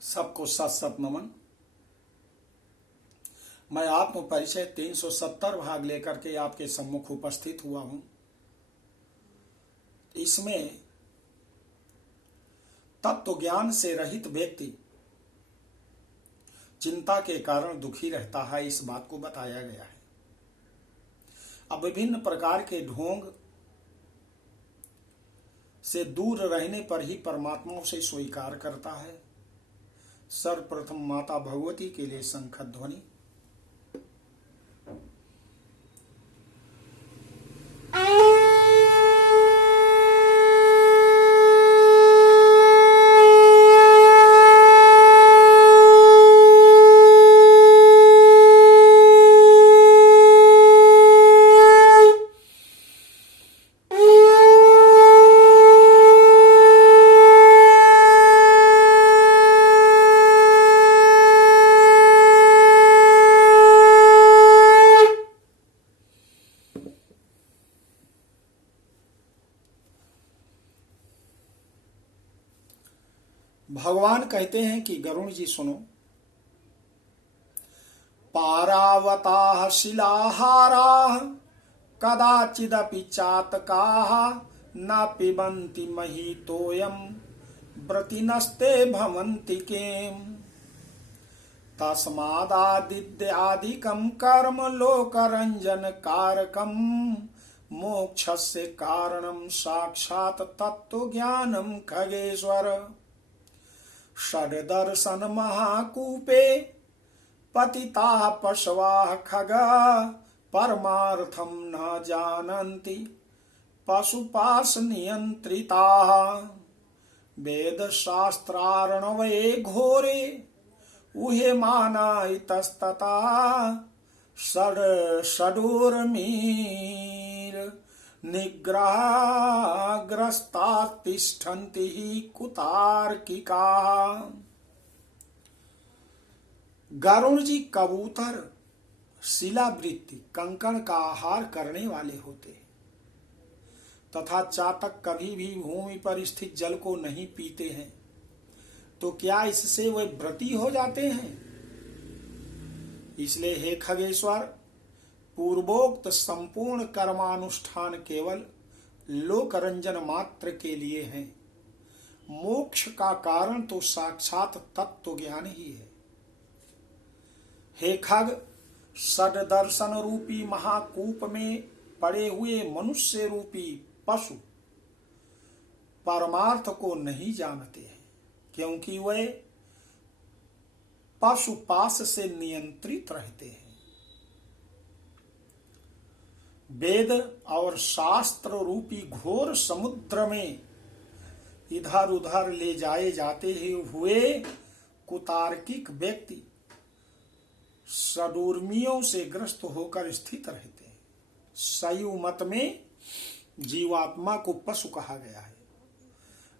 सबको सत सत नमन। मैं आत्म परिचय 370 भाग लेकर के आपके सम्मुख उपस्थित हुआ हूं। इसमें तत्व ज्ञान से रहित व्यक्ति चिंता के कारण दुखी रहता है, इस बात को बताया गया है। अब विभिन्न प्रकार के ढोंग से दूर रहने पर ही परमात्मा उसे स्वीकार करता है। सर्वप्रथम माता भगवती के लिए शंख ध्वनि। भगवान कहते हैं कि गरुण जी सुनो, पारावताः शिलाहाराः कदाचिदपि चातकाः न पिबन्ति महीतोऽयं व्रतिनस्ते भवन्ति किम्। तस्मादादित्यादिकं कर्म लोकरञ्जन कारकं मोक्षस्य कारणं साक्षात् तत्त्वज्ञानं खगेश्वर। षड्दर्शन महाकूपे पतिताः पशवः खगा परमार्थं न जानन्ति पशुपाश नियंत्रिताः। वेदशास्त्रार्णवे घोरे उह्यमाना इतस्ततः षडूर्मीर निग्रहग्रस्ता तिष्ठन्ति हि कुतार्किकाः। गरुण जी कबूतर शिलावृत्ति कंकड़ का आहार करने वाले होते हैं तथा चातक कभी भी भूमि पर स्थित जल को नहीं पीते हैं, तो क्या इससे वे व्रती हो जाते हैं? इसलिए हे खगेश्वर, पूर्वोक्त संपूर्ण कर्मानुष्ठान केवल लोकरंजन मात्र के लिए है। मोक्ष का कारण तो साक्षात तत्व ज्ञान ही है। हे खग, षड्दर्शन रूपी महाकूप में पड़े हुए मनुष्य रूपी पशु परमार्थ को नहीं जानते हैं, क्योंकि वे पशुपाश से नियंत्रित रहते हैं। वेद और शास्त्र रूपी घोर समुद्र में इधर उधर ले जाए जाते हुए कुतार्किक व्यक्ति षडूर्मियों से ग्रस्त होकर स्थित रहते हैं। शैव मत में जीवात्मा को पशु कहा गया है,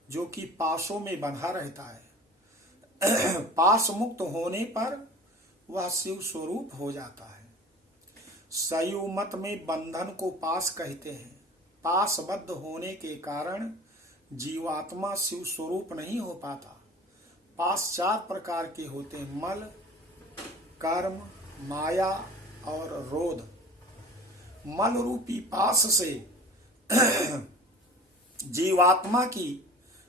जो कि पाशों में बंधा रहता है। पाश मुक्त होने पर वह शिव स्वरूप हो जाता है। शैव मत में बंधन को पास कहते हैं। पाशबद्ध होने के कारण जीवात्मा शिव स्वरूप नहीं हो पाता। पास 4 प्रकार के होते हैं: मल, कर्म, माया और रोध। मल रूपी पास से जीवात्मा की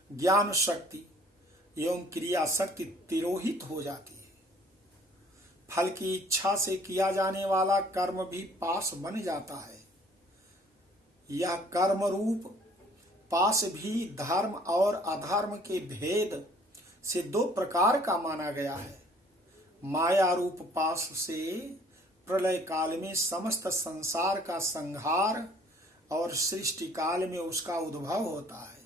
ज्ञान शक्ति एवं क्रिया शक्ति तिरोहित हो जाती है। फल की इच्छा से किया जाने वाला कर्म भी पास बन जाता है। यह कर्म रूप पास भी धर्म और अधर्म के भेद से 2 प्रकार का माना गया है। माया रूप पास से प्रलय काल में समस्त संसार का संहार और सृष्टि काल में उसका उद्भव होता है।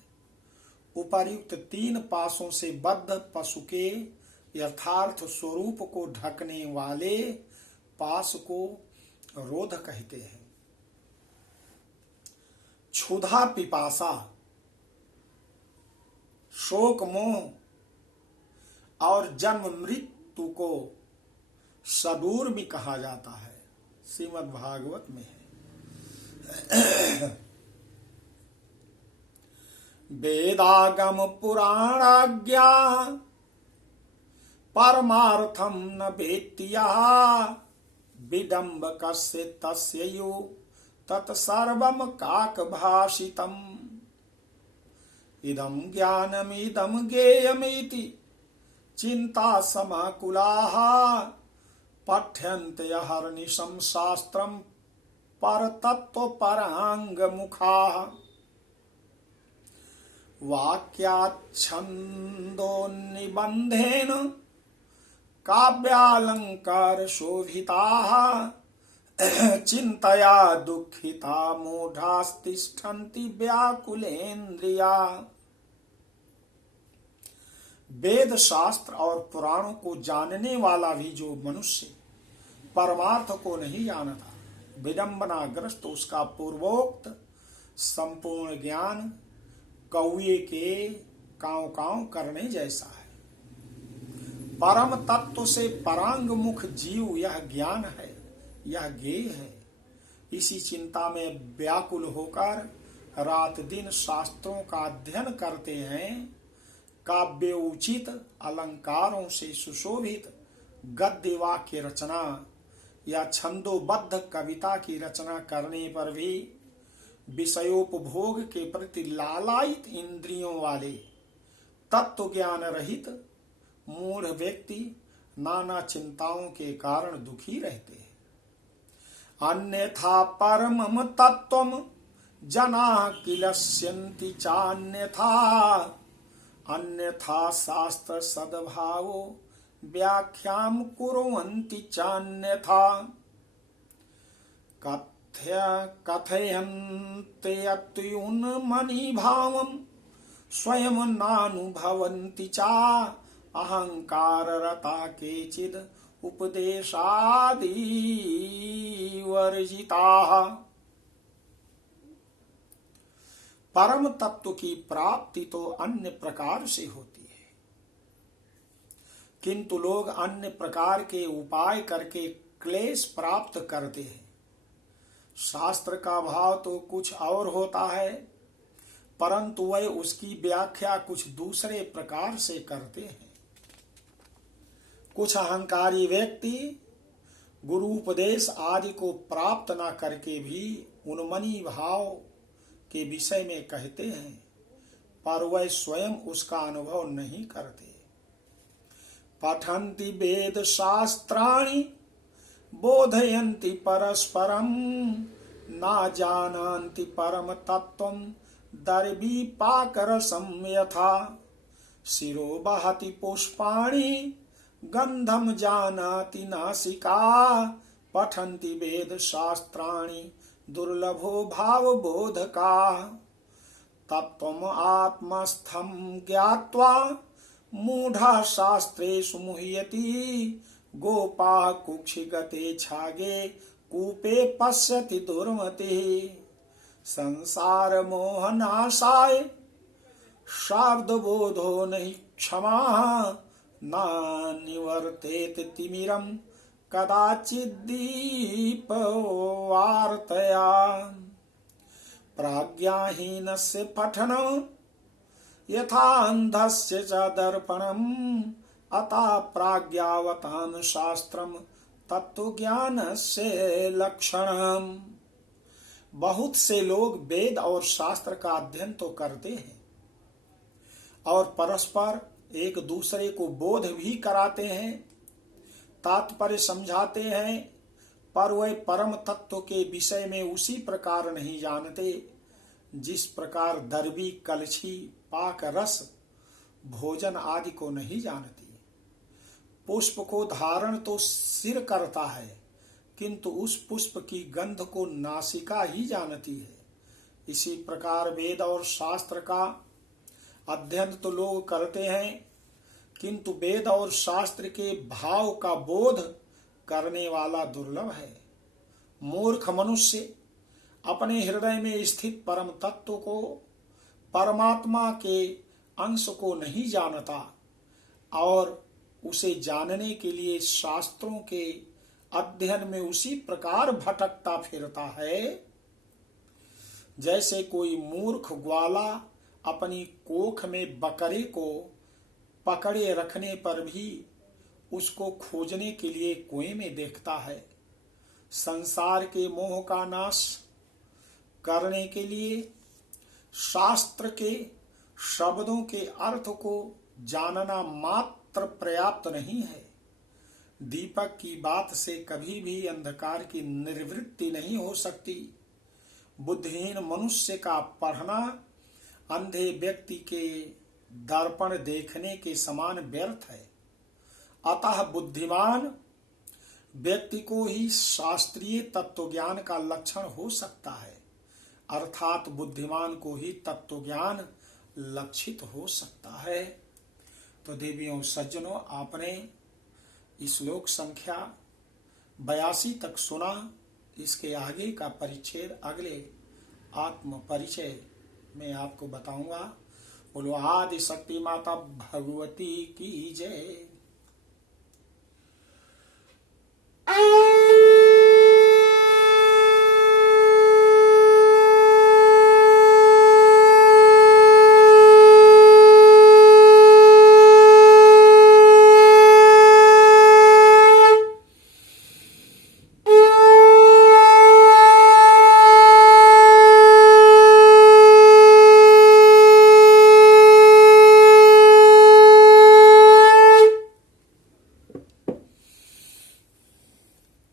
उपर्युक्त 3 पासों से बद्ध पशु के यथार्थ स्वरूप को ढकने वाले पास को रोध कहते हैं। क्षुधा पिपासा, शोक मोह और जन्म मृत्यु को षडूर भी कहा जाता है, श्रीमद् भागवत में है। वेदागम पुराणाज्ञा परमार्थम न वेत्ति यः विडम्बकस्य तस्य यो तत्सर्वं काकभाषितम्। इदं ज्ञानमिदं ज्ञेयमिति चिन्ता समाकुलाः पठ्यन्ते अहर्निशं शास्त्रं परतत्त्वपराङ्गमुखाः। वाक्याच्छन्दोन्निबन्धेन काव्यालङ्कारशोभिताः चिन्तया दुःखिता मूढास्तिष्ठन्ति व्याकुलेन्द्रिया। वेद शास्त्र और पुराणों को जानने वाला भी जो मनुष्य परमार्थ को नहीं जानता, विडंबनाग्रस्त, उसका पूर्वोक्त संपूर्ण ज्ञान कौए के कांव कांव करने जैसा है। परम तत्व से परांग मुख जीव यह ज्ञान है, यह ज्ञेय है। इसी चिंता में व्याकुल होकर रात दिन शास्त्रों का अध्ययन करते हैं। काव्य उचित अलंकारों से सुशोभित गद्य वाक्य रचना या छंदोबद्ध कविता की रचना करने पर भी विषयोपभोग के प्रति लालायित इंद्रियों वाले तत्व ज्ञान रहित मूढ़ व्यक्ति नाना चिंताओं के कारण दुखी रहते हैं। अन्यथा परमम तत्वम जना किलस्यन्ति चान्यथा अन्यथा शास्त्र सद्भावो व्याख्याम कुर्वन्ति चान्यथा। कथयन्ते अत्युन्मनीभावं स्वयं नानुभवन्ति चा अहंकाररता केचिद् उपदेशादिवर्जिताः। परम तत्व की प्राप्ति तो अन्य प्रकार से होती है, किंतु लोग अन्य प्रकार के उपाय करके क्लेश प्राप्त करते हैं। शास्त्र का भाव तो कुछ और होता है, परंतु वह उसकी व्याख्या कुछ दूसरे प्रकार से करते हैं। कुछ अहंकारी व्यक्ति गुरु उपदेश आदि को प्राप्त न करके भी उन्मनी भाव के विषय में कहते हैं, पर वह स्वयं उसका अनुभव नहीं करते। पठन्ति वेद शास्त्राणि बोधयन्ति परस्परं ना जानन्ति परम तत्वं दर्वीपाकरसं यथा शिरो वहति पुष्पाणि गंधम जानाति नासिका पठन्ति वेद शास्त्राणि दुर्लभो भाव बोधका। तत्वम आत्मस्थं ज्ञात्वा मूढ़ा शास्त्रेषु मुह्यति गोपा कुक्षिगते छागे कूपे पश्यति दुर्मति। संसार मोहनाशाय शाब्द बोधो नहीं क्षमा ना निवर्तेत तिमिरम कदाचिद्दीप वार्तया। प्राज्ञाहीनस्य पठनं यथा अंधस्य च दर्पणम् अतः प्राज्ञावतां शास्त्रम तत्वज्ञानस्य लक्षणम्। बहुत से लोग वेद और शास्त्र का अध्ययन तो करते हैं और परस्पर एक दूसरे को बोध भी कराते हैं, तात्पर्य समझाते हैं, पर वह परम तत्व के विषय में उसी प्रकार नहीं जानते जिस प्रकार दर्वी कलछी पाक रस भोजन आदि को नहीं जानती। पुष्प को धारण तो सिर करता है, किंतु उस पुष्प की गंध को नासिका ही जानती है। इसी प्रकार वेद और शास्त्र का अध्ययन तो लोग करते हैं, किंतु वेद और शास्त्र के भाव का बोध करने वाला दुर्लभ है। मूर्ख मनुष्य अपने हृदय में स्थित परम तत्व को, परमात्मा के अंश को नहीं जानता और उसे जानने के लिए शास्त्रों के अध्ययन में उसी प्रकार भटकता फिरता है जैसे कोई मूर्ख ग्वाला अपनी कोख में बकरे को पकड़े रखने पर भी उसको खोजने के लिए कुएं में देखता है। संसार के मोह का नाश करने के लिए शास्त्र के शब्दों के अर्थ को जानना मात्र पर्याप्त नहीं है। दीपक की बात से कभी भी अंधकार की निवृत्ति नहीं हो सकती। बुद्धिहीन मनुष्य का पढ़ना अंधे व्यक्ति के दर्पण देखने के समान व्यर्थ है। अतः बुद्धिमान व्यक्ति को ही शास्त्रीय तत्वज्ञान का लक्षण हो सकता है, अर्थात बुद्धिमान को ही तत्वज्ञान लक्षित हो सकता है। तो देवियों सज्जनों, आपने श्लोक संख्या 82 तक सुना। इसके आगे का परिच्छेद अगले आत्म परिचय में आपको बताऊंगा। बोलो आदि शक्ति माता भगवती की जय।